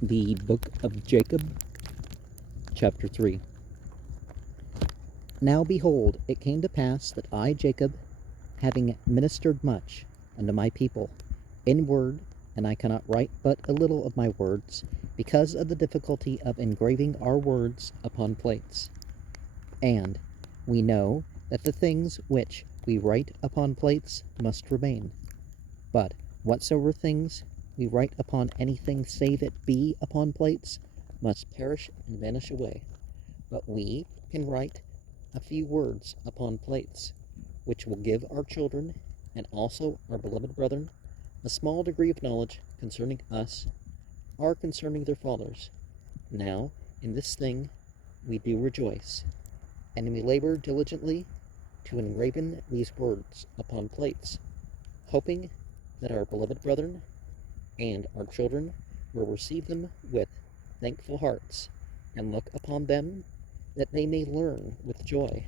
The Book of Jacob, Chapter 3. Now behold, it came to pass that I, Jacob, having ministered much unto my people in word, and I cannot write but a little of my words, because of the difficulty of engraving our words upon plates. And we know that the things which we write upon plates must remain. But whatsoever things we write upon anything save it be upon plates must perish and vanish away. But we can write a few words upon plates, which will give our children and also our beloved brethren a small degree of knowledge concerning us, or concerning their fathers. Now, in this thing we do rejoice, and we labor diligently to engraven these words upon plates, hoping that our beloved brethren and our children will receive them with thankful hearts, and look upon them, that they may learn with joy,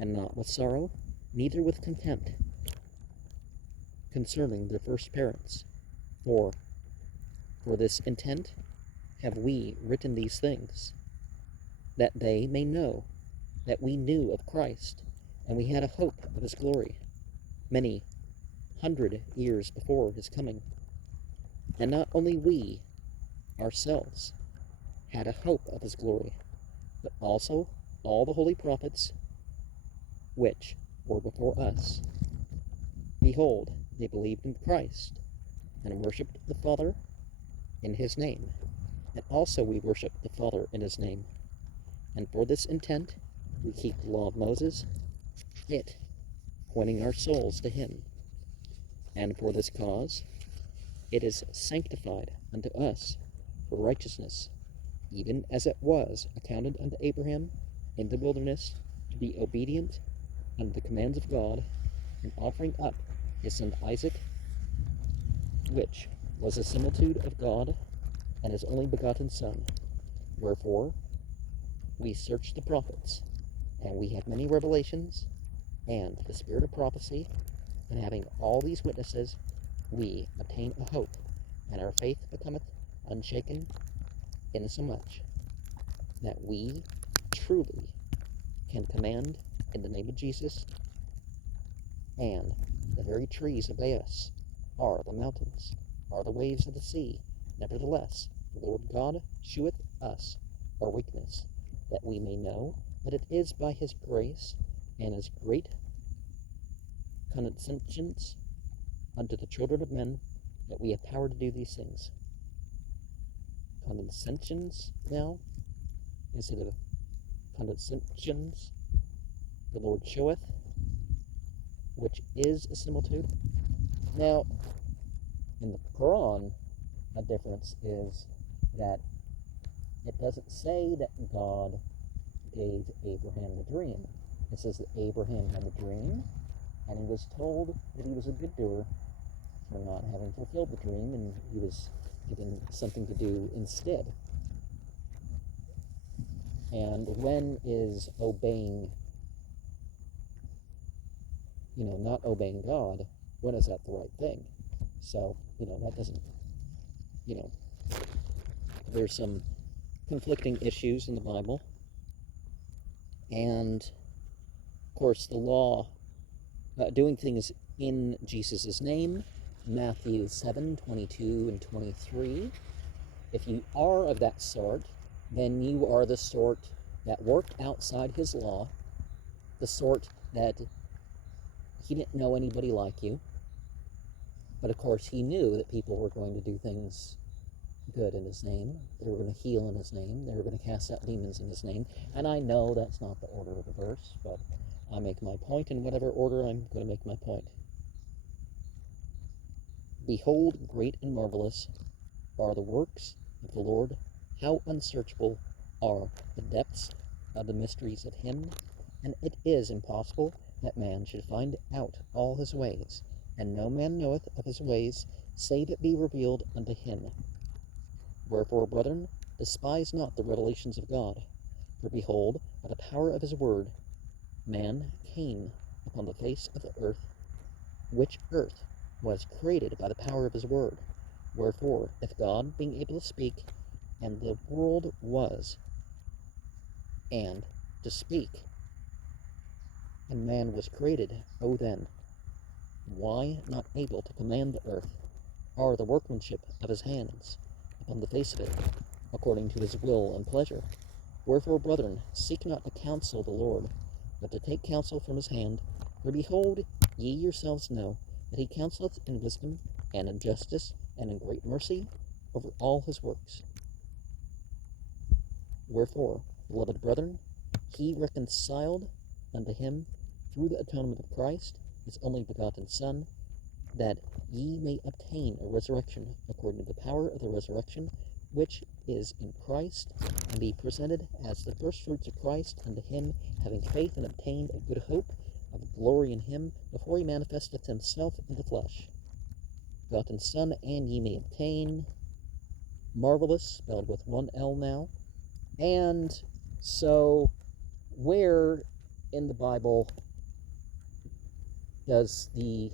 and not with sorrow, neither with contempt, concerning their first parents. For this intent have we written these things, that they may know that we knew of Christ, and we had a hope of his glory, many 100 years before his coming. And not only we ourselves had a hope of his glory, but also all the holy prophets which were before us. Behold, they believed in Christ, and worshipped the Father in his name. And also we worship the Father in his name. And for this intent we keep the law of Moses, it pointing our souls to him. And for this cause it is sanctified unto us for righteousness, even as it was accounted unto Abraham in the wilderness to be obedient unto the commands of God, in offering up his son Isaac, which was a similitude of God and his only begotten Son. Wherefore we search the prophets, and we have many revelations, and the spirit of prophecy, and having all these witnesses, we obtain a hope, and our faith becometh unshaken, insomuch that we truly can command in the name of Jesus, and the very trees obey us, are the mountains, are the waves of the sea. Nevertheless, the Lord God sheweth us our weakness, that we may know that it is by his grace and his great condescensions unto the children of men that we have power to do these things. Condescensions now, instead of condescensions, the Lord showeth, which is a similitude. Now, in the Quran, a difference is that it doesn't say that God gave Abraham the dream. It says that Abraham had the dream, and he was told that he was a good doer for not having fulfilled the dream, and he was given something to do instead. And when is obeying, not obeying God, when is that the right thing? So, that doesn't, there's some conflicting issues in the Bible. And, of course, the law, doing things in Jesus' name, Matthew 7:22 and 23. If you are of that sort, then you are the sort that worked outside his law, the sort that he didn't know anybody like you, but of course he knew that people were going to do things good in his name. They were going to heal in his name. They were going to cast out demons in his name. And I know that's not the order of the verse, but I make my point in whatever order I'm going to make my point. Behold, great and marvelous are the works of the Lord. How unsearchable are the depths of the mysteries of him. And it is impossible that man should find out all his ways. And no man knoweth of his ways, save it be revealed unto him. Wherefore, brethren, despise not the revelations of God. For behold, by the power of his word, man came upon the face of the earth, which earth was created by the power of his word. Wherefore, if God, being able to speak, and the world was, and to speak, and man was created, O then, why not able to command the earth, or the workmanship of his hands, upon the face of it, according to his will and pleasure? Wherefore, brethren, seek not to counsel the Lord, but to take counsel from his hand. For behold, ye yourselves know that he counseleth in wisdom, and in justice, and in great mercy, over all his works. Wherefore, beloved brethren, he reconciled unto him through the atonement of Christ, his only begotten Son, that ye may obtain a resurrection according to the power of the resurrection which is in Christ, and be presented as the firstfruits of Christ unto him, having faith and obtained a good hope of glory in him before he manifesteth himself in the flesh. Begotten Son, and ye may obtain. Marvelous, spelled with one L now. And so, where in the Bible does the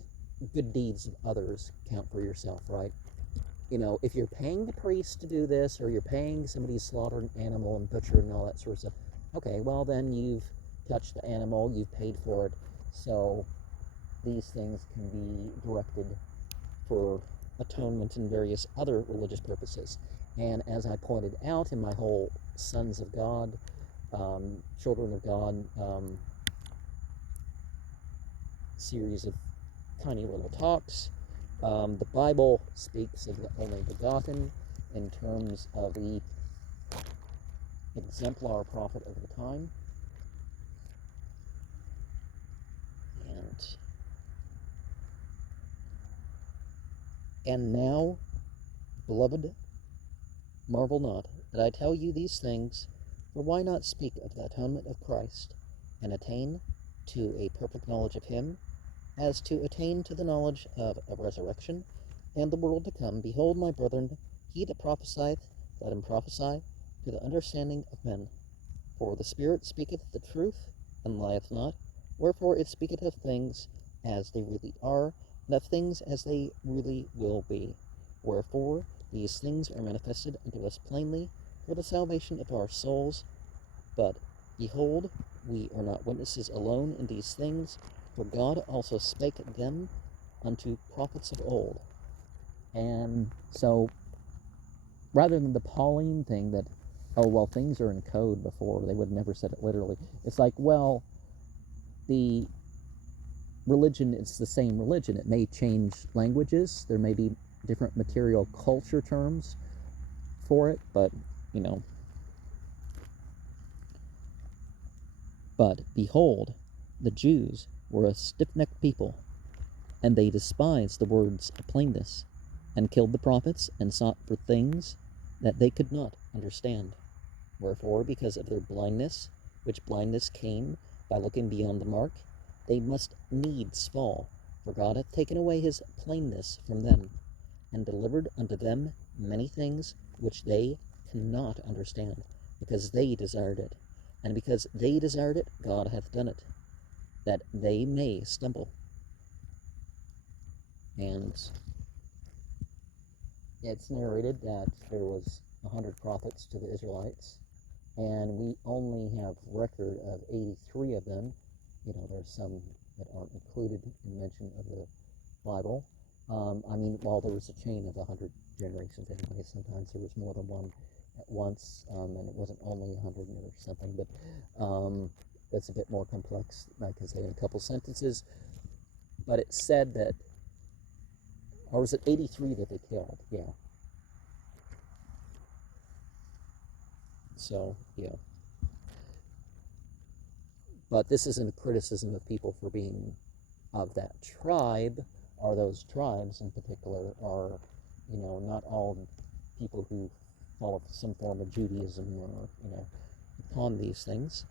good deeds of others count for yourself, right? You know, if you're paying the priest to do this, or you're paying somebody to slaughter an animal and butcher and all that sort of stuff, okay, well then you've touched the animal, you've paid for it, so these things can be directed for atonement and various other religious purposes. And as I pointed out in my whole Sons of God, Children of God series of tiny little talks, the Bible speaks of the only begotten in terms of the exemplar prophet of the time. And now, beloved, marvel not that I tell you these things, for why not speak of the atonement of Christ, and attain to a perfect knowledge of him, as to attain to the knowledge of a resurrection, and the world to come? Behold, my brethren, he that prophesieth, let him prophesy to the understanding of men. For the Spirit speaketh the truth, and lieth not, wherefore it speaketh of things as they really are, and of things as they really will be. Wherefore these things are manifested unto us plainly, for the salvation of our souls. But, behold, we are not witnesses alone in these things, for God also spake them unto prophets of old. And so, rather than the Pauline thing that, oh, well, things are in code before, they would have never said it literally, it's like, well, the religion is the same religion. It may change languages, there may be different material culture terms for it, but, you know. But, behold, the Jews were a stiff-necked people, and they despised the words of plainness, and killed the prophets, and sought for things that they could not understand. Wherefore, because of their blindness, which blindness came by looking beyond the mark, they must needs fall, for God hath taken away his plainness from them, and delivered unto them many things which they cannot understand, because they desired it. And because they desired it, God hath done it, that they may stumble. And it's narrated that there was 100 prophets to the Israelites, and we only have record of 83 of them. You know, there's some that aren't included in mention of the Bible. I mean, well, there was a chain of 100 generations anyway. Sometimes there was more than one at once, and it wasn't only 100 or something, but it's a bit more complex. I can say in a couple sentences. But it said that, or was it 83 that they killed? Yeah. So, yeah. But this isn't a criticism of people for being of that tribe, or those tribes in particular are, you know, not all people who follow some form of Judaism or, you know, upon these things.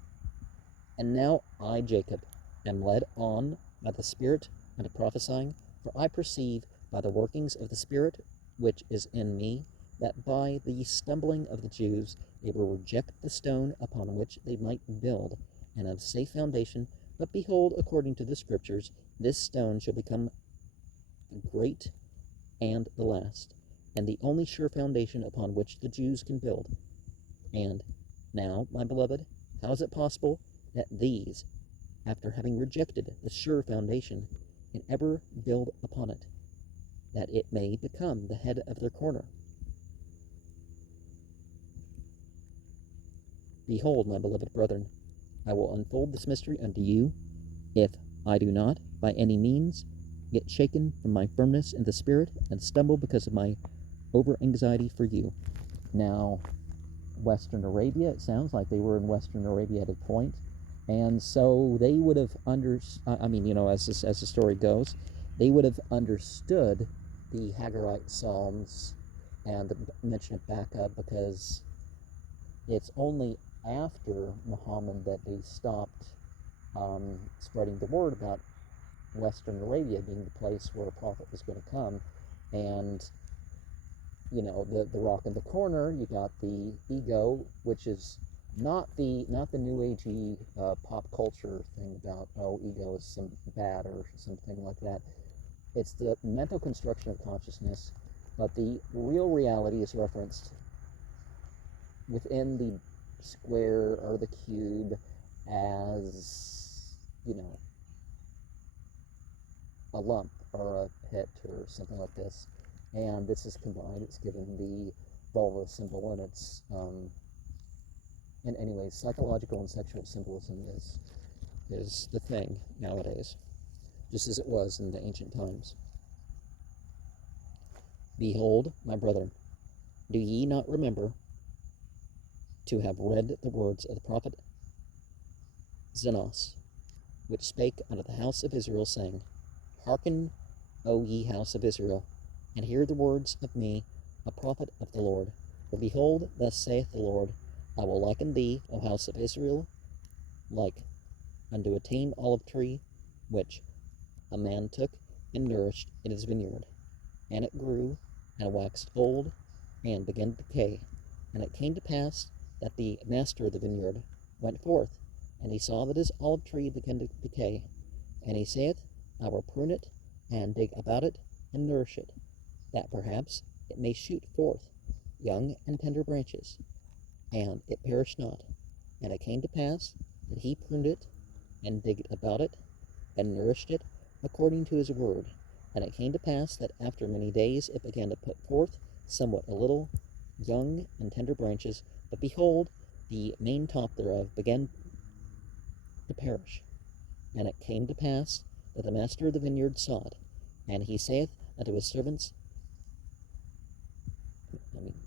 And now I, Jacob, am led on by the Spirit unto prophesying, for I perceive by the workings of the Spirit which is in me, that by the stumbling of the Jews they will reject the stone upon which they might build an unsafe foundation. But behold, according to the Scriptures, this stone shall become great and the last, and the only sure foundation upon which the Jews can build. And now, my beloved, how is it possible that these, after having rejected the sure foundation, can ever build upon it, that it may become the head of their corner? Behold, my beloved brethren, I will unfold this mystery unto you, if I do not, by any means, get shaken from my firmness in the Spirit, and stumble because of my over-anxiety for you. Now, Western Arabia, it sounds like they were in Western Arabia at a point, and so they would have as the story goes, they would have understood the Haggarite Psalms and the mention of backup, because it's only after Muhammad that they stopped spreading the word about Western Arabia being the place where a prophet was going to come. And the rock in the corner, you got the ego, which is not the new agey pop culture thing about ego is some bad or something like that. It's the mental construction of consciousness, but the real reality is referenced within the square or the cube as a lump or a pit or something like this, and this is combined. It's given the vulva symbol, and it's and anyways, psychological and sexual symbolism is the thing nowadays, just as it was in the ancient times. Behold, my brethren, do ye not remember to have read the words of the prophet Zenos, which spake unto the house of Israel, saying, Hearken, O ye house of Israel, and hear the words of me, a prophet of the Lord. For behold, thus saith the Lord, I will liken thee, O house of Israel, like unto a tame olive tree, which a man took and nourished in his vineyard. And it grew, and waxed old, and began to decay. And it came to pass that the master of the vineyard went forth, and he saw that his olive tree began to decay. And he saith, I will prune it, and dig about it, and nourish it, that perhaps it may shoot forth young and tender branches. And it perished not. And it came to pass that he pruned it, and digged about it, and nourished it, according to his word. And it came to pass that after many days it began to put forth somewhat a little young and tender branches, but behold, the main top thereof began to perish. And it came to pass that the master of the vineyard saw it, and he saith unto his servants,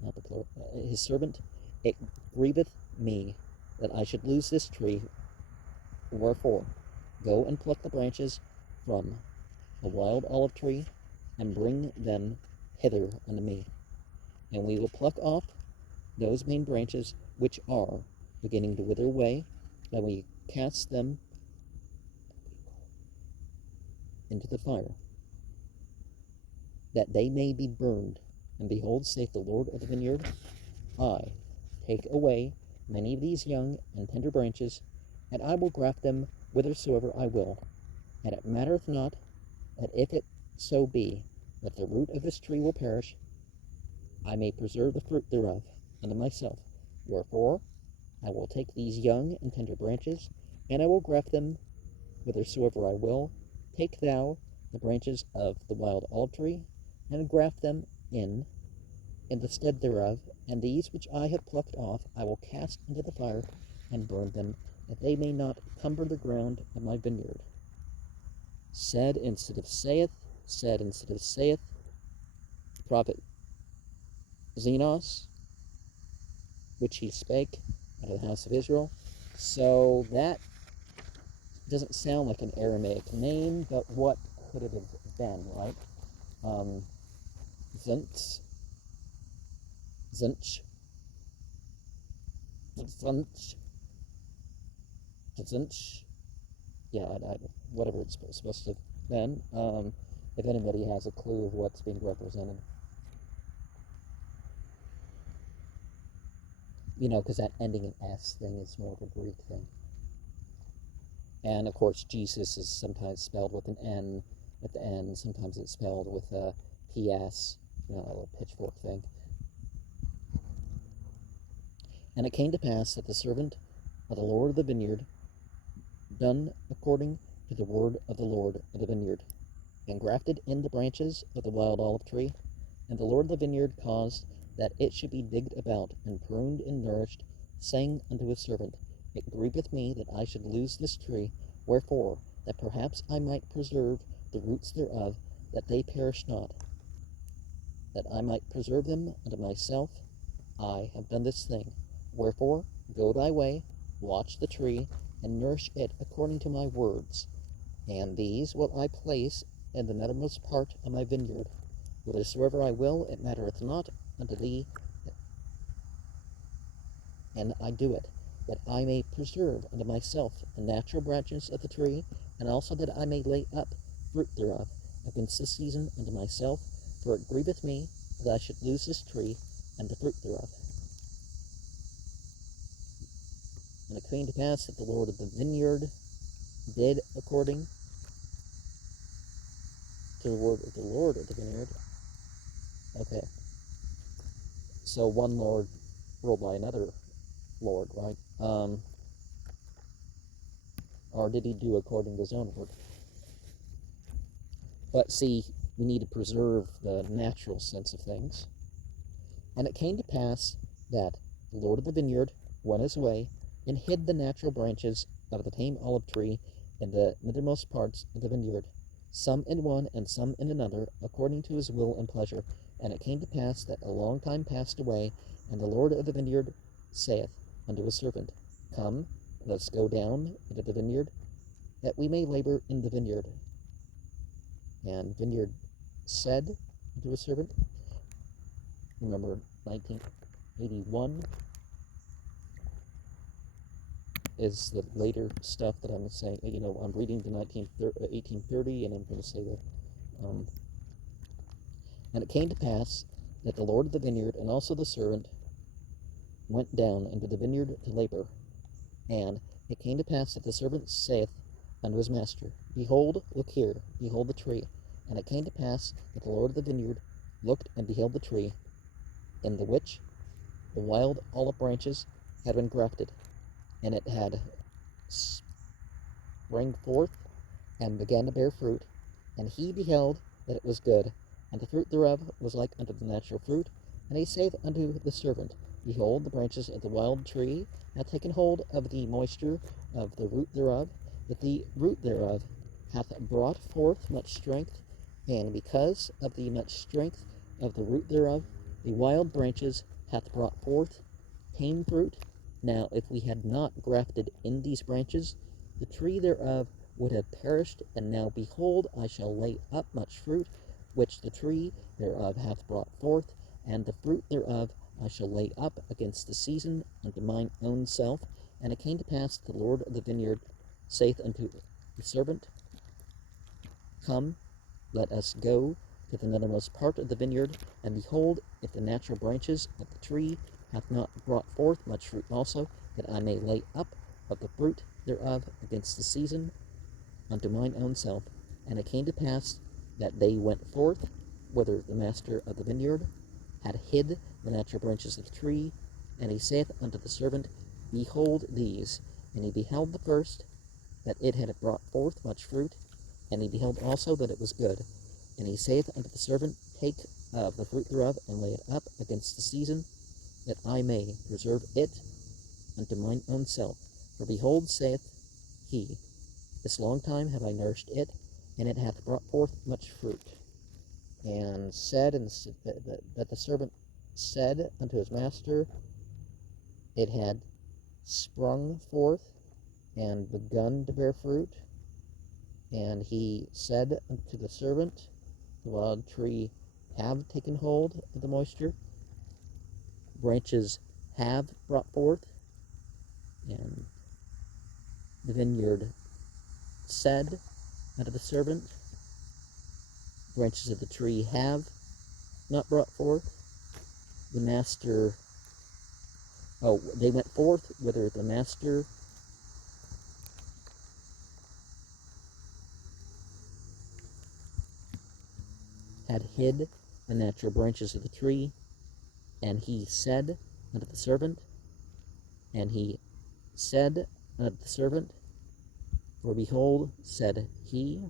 not the plural, his servant, it grieveth me that I should lose this tree. Wherefore, go and pluck the branches from a wild olive tree, and bring them hither unto me. And we will pluck off those main branches which are beginning to wither away, and we cast them into the fire, that they may be burned. And behold, saith the Lord of the vineyard, I take away many of these young and tender branches, and I will graft them whithersoever I will. And it mattereth not that if it so be that the root of this tree will perish, I may preserve the fruit thereof unto myself. Wherefore, I will take these young and tender branches, and I will graft them whithersoever I will. Take thou the branches of the wild olive tree, and graft them in the stead thereof, and these which I have plucked off I will cast into the fire, and burn them, that they may not cumber the ground of my vineyard. Said instead of saith, prophet Zenos, which he spake unto the house of Israel. So that doesn't sound like an Aramaic name, but what could it have been, right? Zinch, yeah, whatever it's supposed to have been. If anybody has a clue of what's being represented. Because that ending in S thing is more of a Greek thing. And of course, Jesus is sometimes spelled with an N at the end, sometimes it's spelled with a PS a little pitchfork thing. And it came to pass that the servant of the Lord of the vineyard done according to the word of the Lord of the vineyard, and grafted in the branches of the wild olive tree. And the Lord of the vineyard caused that it should be digged about, and pruned and nourished, saying unto his servant, It grieveth me that I should lose this tree, wherefore, that perhaps I might preserve the roots thereof, that they perish not, that I might preserve them unto myself, I have done this thing. Wherefore, go thy way, watch the tree, and nourish it according to my words. And these will I place in the nethermost part of my vineyard. Whithersoever I will, it mattereth not unto thee, and I do it, that I may preserve unto myself the natural branches of the tree, and also that I may lay up fruit thereof against the season unto myself, for it grieveth me that I should lose this tree and the fruit thereof. And it came to pass that the Lord of the vineyard did according to the word of the Lord of the vineyard. Okay, so one Lord ruled by another Lord, right? Or did he do according to his own word? But see, we need to preserve the natural sense of things. And it came to pass that the Lord of the vineyard went his way, and hid the natural branches of the tame olive tree in the nethermost parts of the vineyard, some in one and some in another, according to his will and pleasure. And it came to pass that a long time passed away, and the Lord of the vineyard saith unto his servant, Come, let us go down into the vineyard, that we may labor in the vineyard. And vineyard said unto his servant, remember 1981 is the later stuff that I'm saying. I'm reading the 1830, and I'm going to say that. And it came to pass that the Lord of the vineyard and also the servant went down into the vineyard to labor. And it came to pass that the servant saith unto his master, Behold, look here, behold the tree. And it came to pass that the Lord of the vineyard looked and beheld the tree, in the which the wild olive branches had been grafted, and it had sprang forth and began to bear fruit. And he beheld that it was good, and the fruit thereof was like unto the natural fruit. And he saith unto the servant, Behold, the branches of the wild tree have taken hold of the moisture of the root thereof, that the root thereof hath brought forth much strength, and because of the much strength of the root thereof, the wild branches hath brought forth tame fruit. Now if we had not grafted in these branches, the tree thereof would have perished. And now behold, I shall lay up much fruit, which the tree thereof hath brought forth, and the fruit thereof I shall lay up against the season unto mine own self. And it came to pass, the Lord of the vineyard saith unto the servant, Come, let us go to the nethermost part of the vineyard, and behold, if the natural branches of the tree hath not brought forth much fruit also, that I may lay up of the fruit thereof against the season unto mine own self. And it came to pass that they went forth, whither the master of the vineyard had hid the natural branches of the tree. And he saith unto the servant, Behold these. And he beheld the first, that it had brought forth much fruit, and he beheld also that it was good. And he saith unto the servant, Take of the fruit thereof, and lay it up against the season, that I may preserve it unto mine own self. For behold, saith he, This long time have I nourished it, and it hath brought forth much fruit. And said, that the servant said unto his master, It had sprung forth and begun to bear fruit. And he said unto the servant, The wild tree have taken hold of the moisture, branches have brought forth. And the vineyard said unto the servant, Branches of the tree have not brought forth. The master, they went forth whither the master had hid the natural branches of the tree. And he said unto the servant, and he said unto the servant, for behold, said he,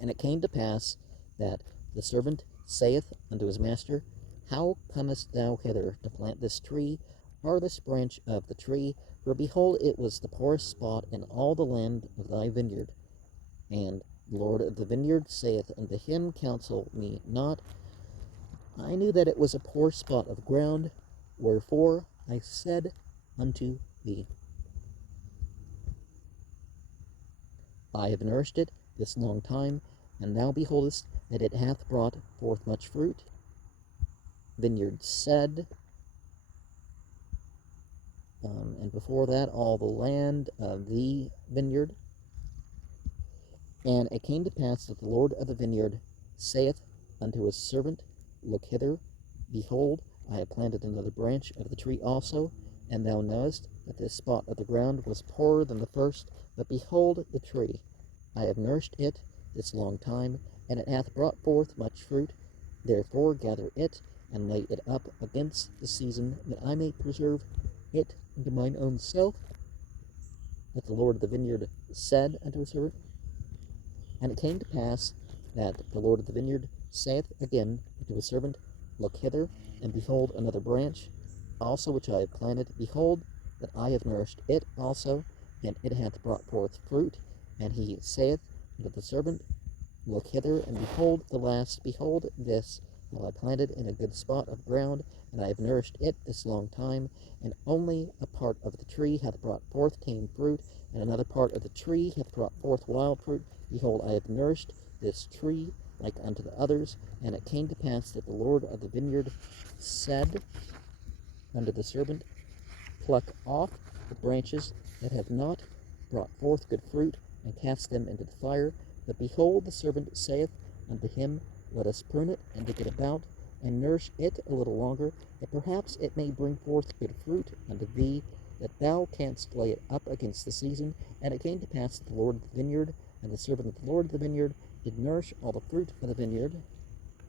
and it came to pass that the servant saith unto his master, how comest thou hither to plant this tree, or this branch of the tree? For behold, it was the poorest spot in all the land of thy vineyard. And the Lord of the vineyard saith unto him, counsel me not. I knew that it was a poor spot of ground, wherefore I said unto thee, I have nourished it this long time, and thou beholdest that it hath brought forth much fruit. Vineyard said, and before that, all the land of the vineyard. And it came to pass that the Lord of the vineyard saith unto his servant, look hither, behold, I have planted another branch of the tree also, and thou knowest that this spot of the ground was poorer than the first, but behold the tree, I have nourished it this long time, and it hath brought forth much fruit. Therefore gather it, and lay it up against the season, that I may preserve it unto mine own self. That the Lord of the vineyard said unto his servant. And it came to pass that the Lord of the vineyard saith again unto his servant, look hither, and behold another branch, also which I have planted. Behold, that I have nourished it also, and it hath brought forth fruit. And he saith unto the servant, look hither, and behold the last. Behold, this will I planted in a good spot of ground, and I have nourished it this long time, and only a part of the tree hath brought forth tame fruit, and another part of the tree hath brought forth wild fruit. Behold, I have nourished this tree like unto the others. And it came to pass that the Lord of the vineyard said unto the servant, pluck off the branches that have not brought forth good fruit, and cast them into the fire. But behold, the servant saith unto him, let us prune it, and dig it about, and nourish it a little longer, that perhaps it may bring forth good fruit unto thee, that thou canst lay it up against the season. And it came to pass that the Lord of the vineyard and the servant of the Lord of the vineyard did nourish all the fruit of the vineyard.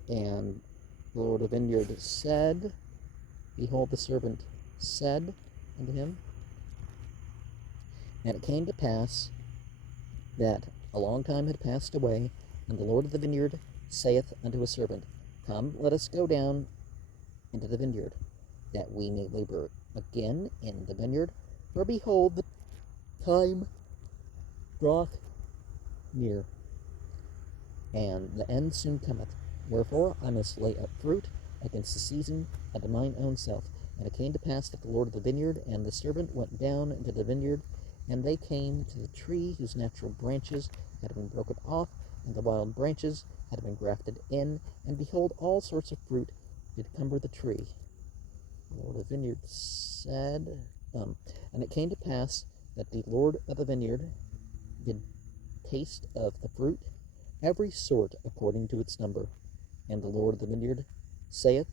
And the Lord of the vineyard said, behold, the servant said unto him. And it came to pass that a long time had passed away, and the Lord of the vineyard saith unto his servant, come, let us go down into the vineyard, that we may labor again in the vineyard. For behold, the time draweth near, and the end soon cometh. Wherefore I must lay up fruit against the season unto mine own self. And it came to pass that the Lord of the vineyard and the servant went down into the vineyard, and they came to the tree whose natural branches had been broken off, and the wild branches had been grafted in, and behold, all sorts of fruit did cumber the tree. The Lord of the vineyard said, and it came to pass that the Lord of the vineyard did taste of the fruit, every sort according to its number. And the Lord of the vineyard saith,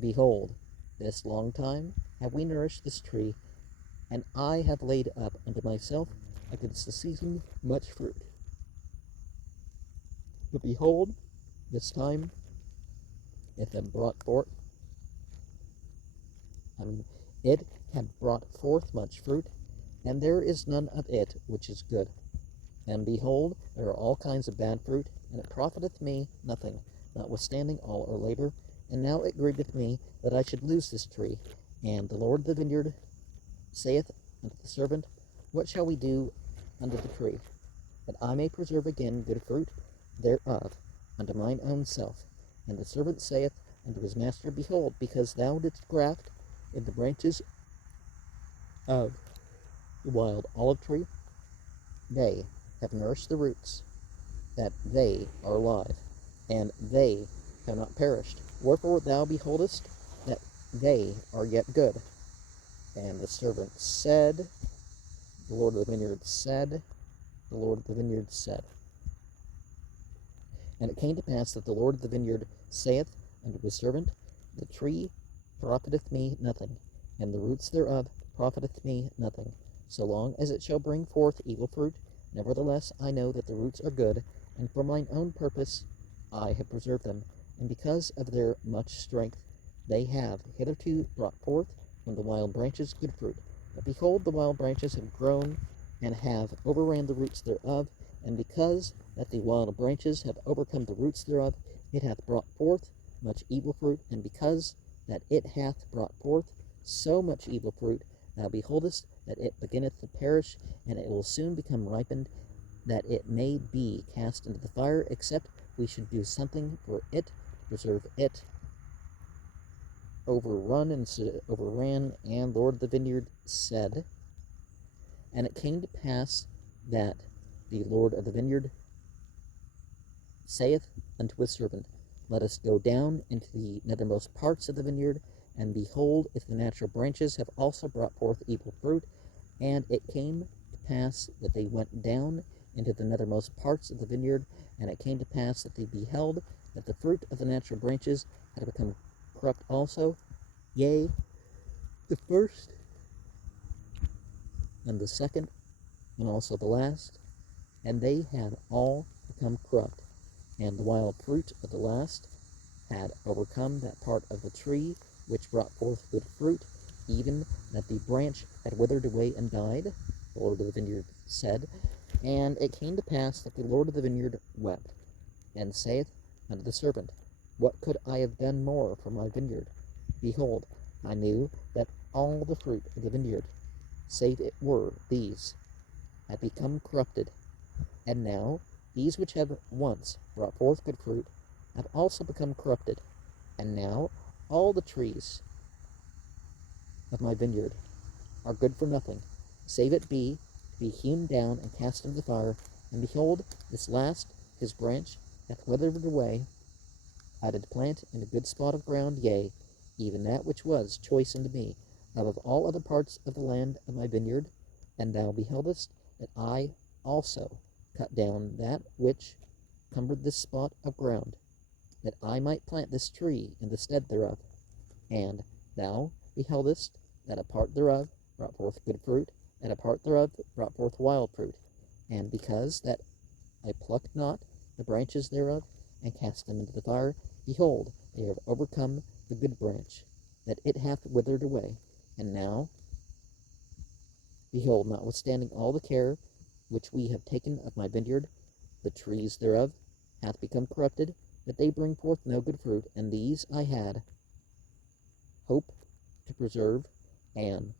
behold, this long time have we nourished this tree, and I have laid up unto myself against the season much fruit. But behold, this time it had brought forth, it had brought forth much fruit, and there is none of it which is good. And behold, there are all kinds of bad fruit, and it profiteth me nothing, notwithstanding all our labor. And now it grieveth me that I should lose this tree. And the Lord of the vineyard saith unto the servant, what shall we do unto the tree, that I may preserve again good fruit thereof unto mine own self? And the servant saith unto his master, behold, because thou didst graft in the branches of the wild olive tree, they have nourished the roots, that they are alive, and they have not perished. Wherefore thou beholdest that they are yet good. And the servant said, the Lord of the vineyard said, the Lord of the vineyard said. And it came to pass that the Lord of the vineyard saith unto his servant, the tree profiteth me nothing, and the roots thereof profiteth me nothing, so long as it shall bring forth evil fruit. Nevertheless I know that the roots are good, and for mine own purpose I have preserved them, and because of their much strength they have hitherto brought forth from the wild branches good fruit. But behold, the wild branches have grown and have overran the roots thereof, and because that the wild branches have overcome the roots thereof, it hath brought forth much evil fruit, and because that it hath brought forth so much evil fruit, thou beholdest that it beginneth to perish, and it will soon become ripened, that it may be cast into the fire, except we should do something for it, preserve it. Overran, and Lord of the vineyard said, and it came to pass that the Lord of the vineyard saith unto his servant, Let us go down into the nethermost parts of the vineyard, and behold, if the natural branches have also brought forth evil fruit. And it came to pass that they went down into the nethermost parts of the vineyard, and it came to pass that they beheld that the fruit of the natural branches had become corrupt also, yea, the first and the second, and also the last, and they had all become corrupt, and the wild fruit of the last had overcome that part of the tree which brought forth good fruit, even that the branch had withered away and died, the Lord of the vineyard said. And it came to pass that the Lord of the vineyard wept, and saith unto the servant, What could I have done more for my vineyard? Behold, I knew that all the fruit of the vineyard, save it were these, had become corrupted. And now these which have once brought forth good fruit have also become corrupted. And now all the trees of my vineyard are good for nothing, save it be to be hewn down and cast into the fire. And behold, this last, his branch, hath withered away. I did plant in a good spot of ground, yea, even that which was choice unto me, above all other parts of the land of my vineyard. And thou beheldest that I also cut down that which cumbered this spot of ground, that I might plant this tree in the stead thereof. And thou beheldest that a part thereof brought forth good fruit, and a part thereof brought forth wild fruit. And because that I plucked not the branches thereof, and cast them into the fire, behold, they have overcome the good branch, that it hath withered away. And now, behold, notwithstanding all the care which we have taken of my vineyard, the trees thereof hath become corrupted, that they bring forth no good fruit. And these I had hope to preserve, and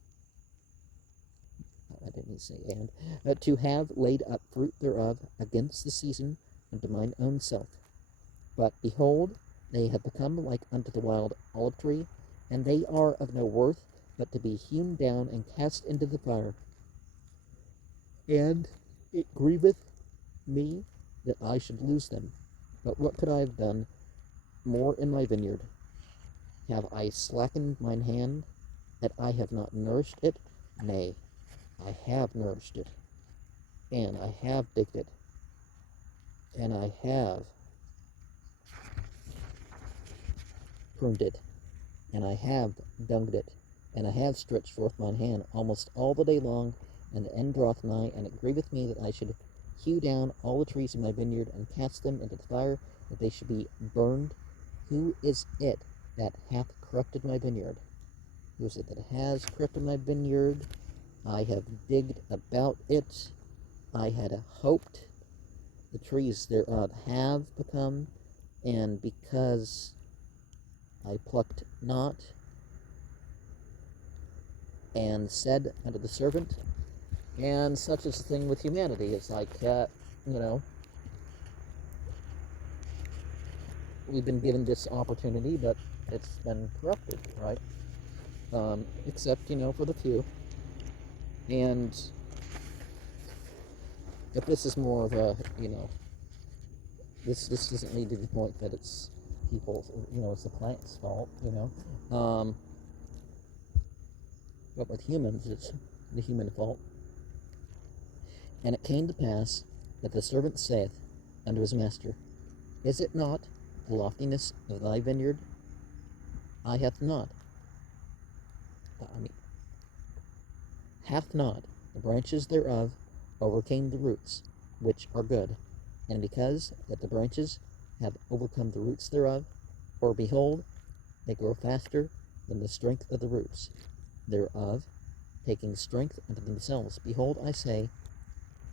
I didn't mean to say to have laid up fruit thereof against the season unto mine own self. But behold, they have become like unto the wild olive tree, and they are of no worth, but to be hewn down and cast into the fire. And it grieveth me that I should lose them. But what could I have done more in my vineyard? Have I slackened mine hand, that I have not nourished it? Nay, I have nourished it, and I have digged it, and I have pruned it, and I have dunged it, and I have stretched forth mine hand almost all the day long, and the end draweth nigh, and it grieveth me that I should hew down all the trees of my vineyard, and cast them into the fire, that they should be burned. Who is it that hath corrupted my vineyard? Who is it that has corrupted my vineyard? I have digged about it. I had hoped the trees thereof have become, and because I plucked not, and said unto the servant, and such is the thing with humanity. It's like, we've been given this opportunity, but it's been corrupted, right? Except, for the few. And if this is more of a, this doesn't lead to the point that it's people's, it's the plant's fault, but with humans, it's the human fault. And it came to pass that the servant saith unto his master, Is it not the loftiness of thy vineyard? Hath not the branches thereof overcame the roots, which are good, and because that the branches have overcome the roots thereof. For behold, they grow faster than the strength of the roots thereof, taking strength unto themselves. Behold, I say,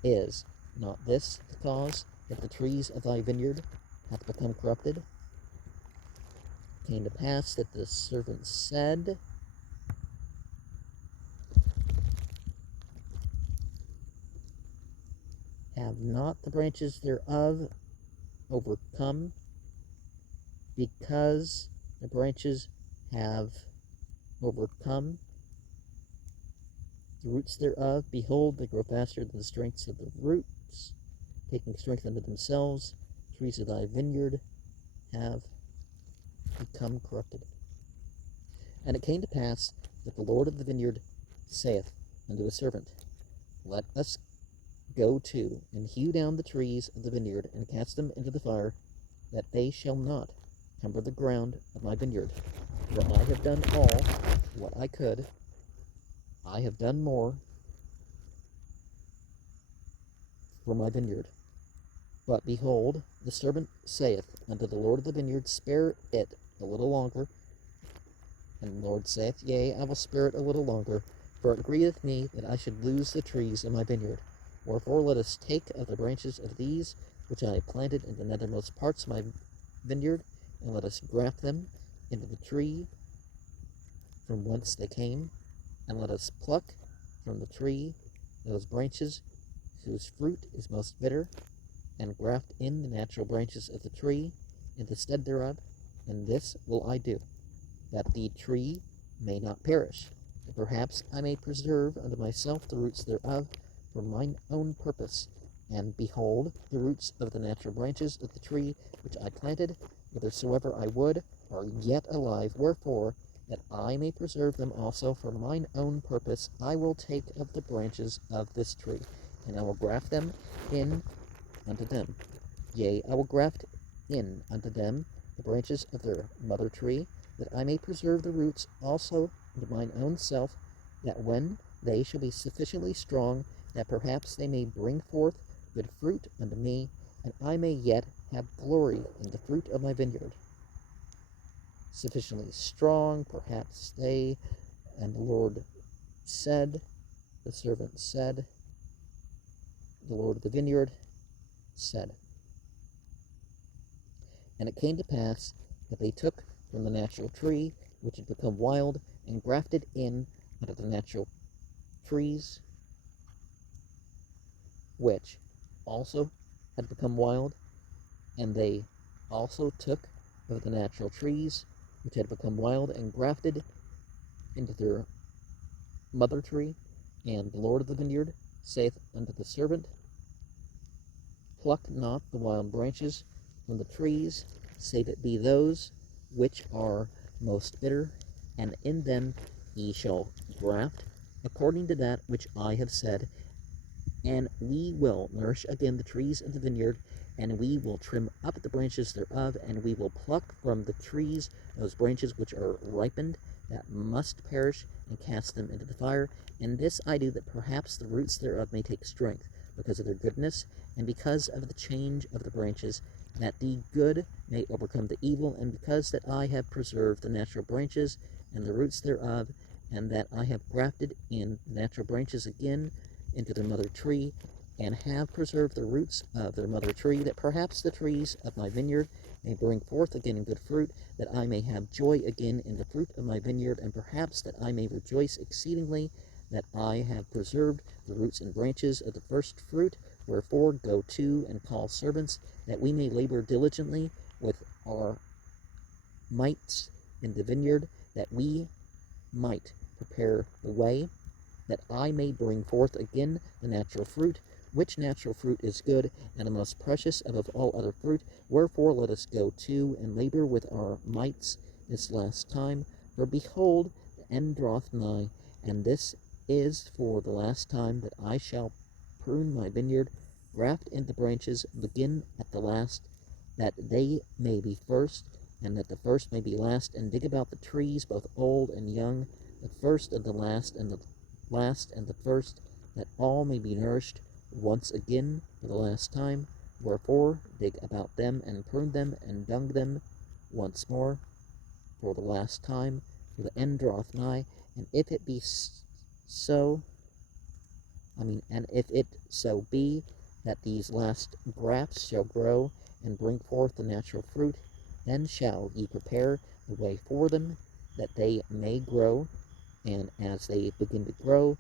is not this the cause that the trees of thy vineyard hath become corrupted? It came to pass that the servant said, have not the branches thereof overcome, because the branches have overcome the roots thereof? Behold, they grow faster than the strengths of the roots, taking strength unto themselves. Trees of thy vineyard have become corrupted. And it came to pass that the Lord of the vineyard saith unto his servant, let us go to, and hew down the trees of the vineyard, and cast them into the fire, that they shall not cumber the ground of my vineyard. For I have done all what I could. I have done more for my vineyard. But behold, the servant saith unto the Lord of the vineyard, spare it a little longer. And the Lord saith, yea, I will spare it a little longer, for it grieveth me that I should lose the trees of my vineyard. Wherefore let us take of the branches of these which I have planted in the nethermost parts of my vineyard, and let us graft them into the tree from whence they came, and let us pluck from the tree those branches whose fruit is most bitter, and graft in the natural branches of the tree in the stead thereof. And this will I do, that the tree may not perish, and perhaps I may preserve unto myself the roots thereof for mine own purpose. And behold, the roots of the natural branches of the tree which I planted, whithersoever I would, are yet alive. Wherefore, that I may preserve them also for mine own purpose, I will take of the branches of this tree, and I will graft them in unto them. Yea, I will graft in unto them the branches of their mother tree, that I may preserve the roots also unto mine own self, that when they shall be sufficiently strong, that perhaps they may bring forth good fruit unto me, and I may yet have glory in the fruit of my vineyard. Sufficiently strong, perhaps they, and the Lord said, the servant said, the Lord of the vineyard said. And it came to pass that they took from the natural tree, which had become wild, and grafted in unto the natural trees, which also had become wild, and they also took of the natural trees, which had become wild, and grafted into their mother tree. And the Lord of the vineyard saith unto the servant, pluck not the wild branches from the trees, save it be those which are most bitter, and in them ye shall graft, according to that which I have said. And we will nourish again the trees of the vineyard, and we will trim up the branches thereof, and we will pluck from the trees those branches which are ripened, that must perish, and cast them into the fire. And this I do, that perhaps the roots thereof may take strength, because of their goodness, and because of the change of the branches, that the good may overcome the evil, and because that I have preserved the natural branches and the roots thereof, and that I have grafted in the natural branches again into their mother tree, and have preserved the roots of their mother tree, that perhaps the trees of my vineyard may bring forth again in good fruit, that I may have joy again in the fruit of my vineyard, and perhaps that I may rejoice exceedingly, that I have preserved the roots and branches of the first fruit. Wherefore go to and call servants, that we may labor diligently with our mites in the vineyard, that we might prepare the way, that I may bring forth again the natural fruit, which natural fruit is good, and the most precious above all other fruit. Wherefore let us go to and labor with our mites this last time. For behold, the end draweth nigh, and this is for the last time that I shall prune my vineyard, graft in the branches, begin at the last, that they may be first, and that the first may be last, and dig about the trees, both old and young, the first and the last, and the last and the first, that all may be nourished once again for the last time. Wherefore dig about them, and prune them, and dung them once more, for the last time, for the end draweth nigh. And if it be so, and if it so be that these last grafts shall grow and bring forth the natural fruit, then shall ye prepare the way for them, that they may grow, and as they begin to grow,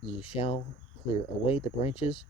ye shall clear away the branches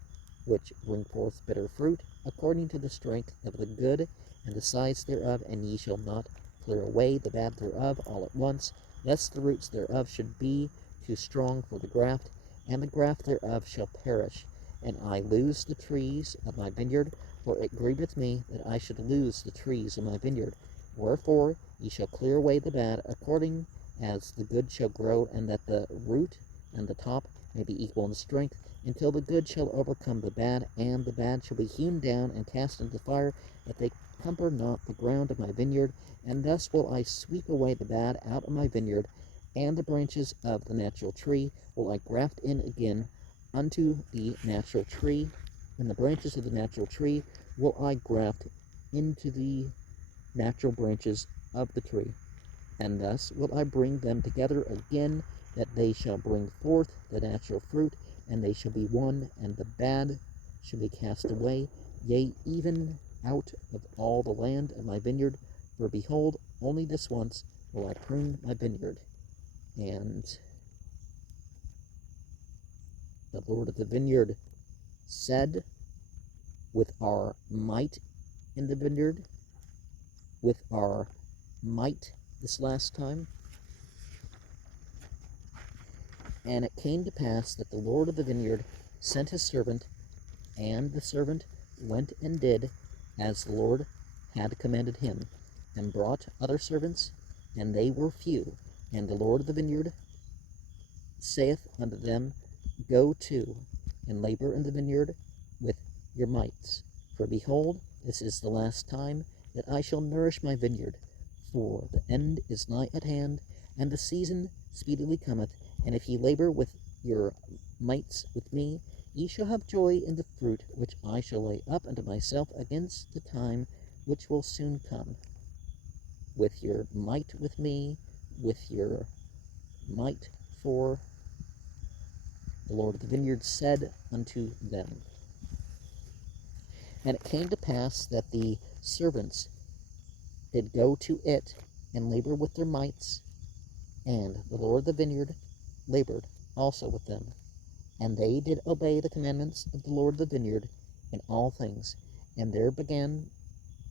which bring forth bitter fruit, according to the strength of the good and the size thereof, and ye shall not clear away the bad thereof all at once, lest the roots thereof should be too strong for the graft, and the graft thereof shall perish, and I lose the trees of my vineyard, for it grieveth me that I should lose the trees of my vineyard. Wherefore ye shall clear away the bad, according as the good shall grow, and that the root and the top may be equal in strength, until the good shall overcome the bad, and the bad shall be hewn down and cast into the fire, that they cumber not the ground of my vineyard. And thus will I sweep away the bad out of my vineyard, and the branches of the natural tree will I graft in again unto the natural tree, and the branches of the natural tree will I graft into the natural branches of the tree. And thus will I bring them together again, that they shall bring forth the natural fruit, and they shall be one, and the bad shall be cast away, yea, even out of all the land of my vineyard. For behold, only this once will I prune my vineyard. And the Lord of the vineyard said, with our might in the vineyard, with our might this last time. And it came to pass that the Lord of the vineyard sent his servant, and the servant went and did as the Lord had commanded him, and brought other servants, and they were few. And the Lord of the vineyard saith unto them, Go to, and labor in the vineyard with your mights. For behold, this is the last time that I shall nourish my vineyard, for the end is nigh at hand, and the season speedily cometh. And if ye labor with your mights with me, ye shall have joy in the fruit which I shall lay up unto myself against the time which will soon come. With your might with me, with your might for the Lord of the vineyard said unto them. And it came to pass that the servants did go to it, and labor with their mights, and the Lord of the vineyard labored also with them. And they did obey the commandments of the Lord of the vineyard in all things. And there began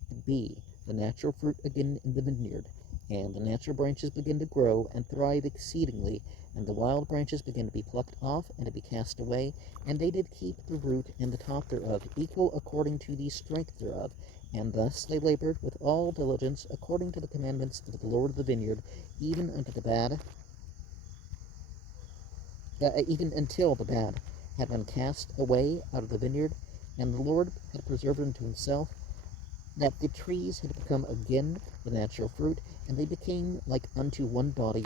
to be the natural fruit again in the vineyard, and the natural branches began to grow and thrive exceedingly, and the wild branches began to be plucked off and to be cast away, and they did keep the root and the top thereof equal according to the strength thereof. And thus they labored with all diligence according to the commandments of the Lord of the vineyard, even unto the bad, even until the bad had been cast away out of the vineyard, and the Lord had preserved unto himself that the trees had become again the natural fruit, and they became like unto one body,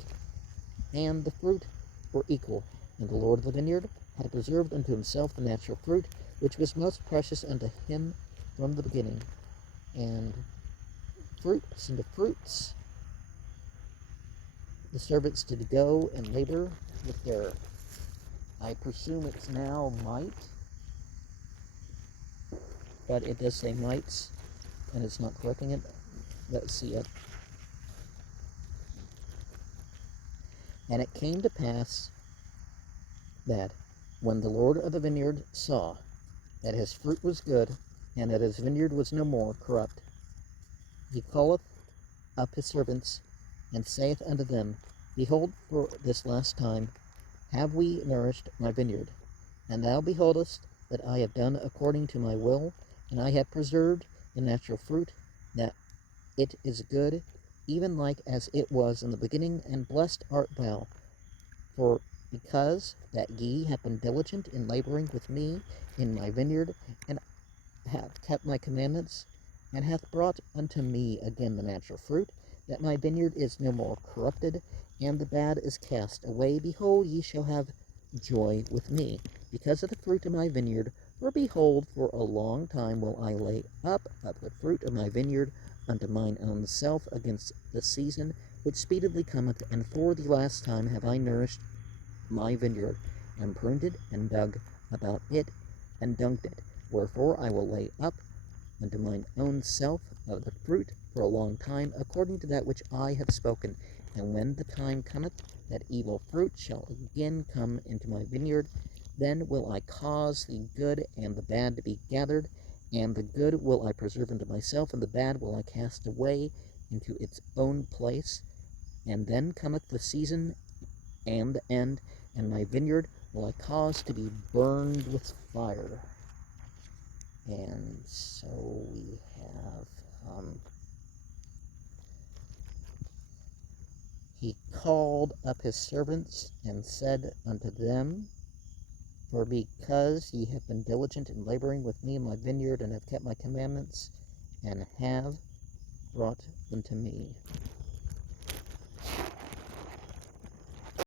and the fruit were equal. And the Lord of the vineyard had preserved unto himself the natural fruit, which was most precious unto him from the beginning. And fruits into fruits, the servants did go and labor with their, I presume it's now might, but it does say mights, and it's not correcting it. Let's see it. And it came to pass that when the Lord of the vineyard saw that his fruit was good, and that his vineyard was no more corrupt, he calleth up his servants, and saith unto them, Behold, for this last time have we nourished my vineyard, and thou beholdest that I have done according to my will, and I have preserved the natural fruit, that it is good, even like as it was in the beginning, and blessed art thou, for because that ye have been diligent in laboring with me in my vineyard, and have kept my commandments, and hath brought unto me again the natural fruit, that my vineyard is no more corrupted, and the bad is cast away. Behold, ye shall have joy with me, because of the fruit of my vineyard, For behold, for a long time will I lay up of the fruit of my vineyard unto mine own self against the season which speedily cometh, and for the last time have I nourished my vineyard, and pruned it, and dug about it, and dunked it. Wherefore I will lay up unto mine own self of the fruit for a long time, according to that which I have spoken. And when the time cometh that evil fruit shall again come into my vineyard, then will I cause the good and the bad to be gathered, and the good will I preserve unto myself, and the bad will I cast away into its own place. And then cometh the season and the end, and my vineyard will I cause to be burned with fire. And so we have, he called up his servants and said unto them, for because ye have been diligent in laboring with me in my vineyard, and have kept my commandments, and have brought them to me.